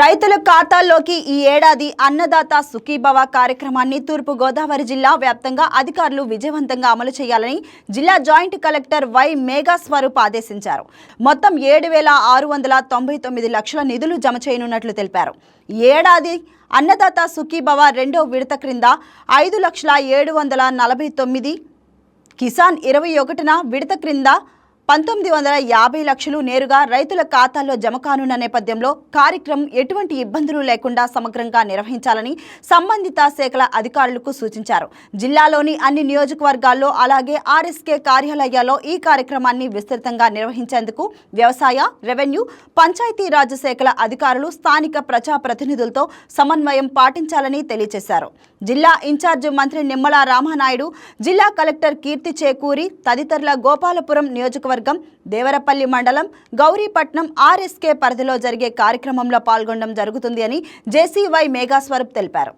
రైతుల ఖాతాల్లోకి ఈ ఏడాది అన్నదాత సుఖీభవ కార్యక్రమాన్ని తూర్పు గోదావరి జిల్లా వ్యాప్తంగా అధికారులు విజయవంతంగా అమలు చేయాలని జిల్లా joint collector Y Megha Swaroop ఆదేశించారు. మొత్తం ఏడు వేల ఆరు వందల తొంభై తొమ్మిది లక్షల నిధులు జమ చేయనున్నట్లు తెలిపారు. ఏడాది అన్నదాత సుఖీభవ రెండో విడత క్రింద ఐదు లక్షల ఏడు వందల నలభై తొమ్మిది కిసాన్ ఇరవై ఒకటిన విడత క్రింద పంతొమ్మిది వందల యాభై లక్షలు నేరుగా రైతుల ఖాతాల్లో జమ కానున్న నేపథ్యంలో కార్యక్రమం ఎటువంటి ఇబ్బందులు లేకుండా సమగ్రంగా నిర్వహించాలని సంబంధిత శాఖల అధికారులకు సూచించారు. జిల్లాలోని అన్ని నియోజకవర్గాల్లో అలాగే ఆర్ఎస్కే కార్యాలయాల్లో ఈ కార్యక్రమాన్ని విస్తృతంగా నిర్వహించేందుకు వ్యవసాయ రెవెన్యూ పంచాయతీరాజ్ శాఖల అధికారులు స్థానిక ప్రజాప్రతినిధులతో సమన్వయం పాటించాలని తెలియజేశారు. జిల్లా ఇన్ఛార్జ్ మంత్రి నిమ్మల రామానాయుడు జిల్లా కలెక్టర్ కీర్తి చేకూరి తదితరుల గోపాలపురం నియోజకవర్గం దేవరపల్లి మండలం గౌరీపట్నం ఆర్ఎస్కే పరిధిలో జరిగే కార్యక్రమంలో పాల్గొనడం జరుగుతుంది అని జేసీవై మేఘాస్వరూప్ తెలిపారు.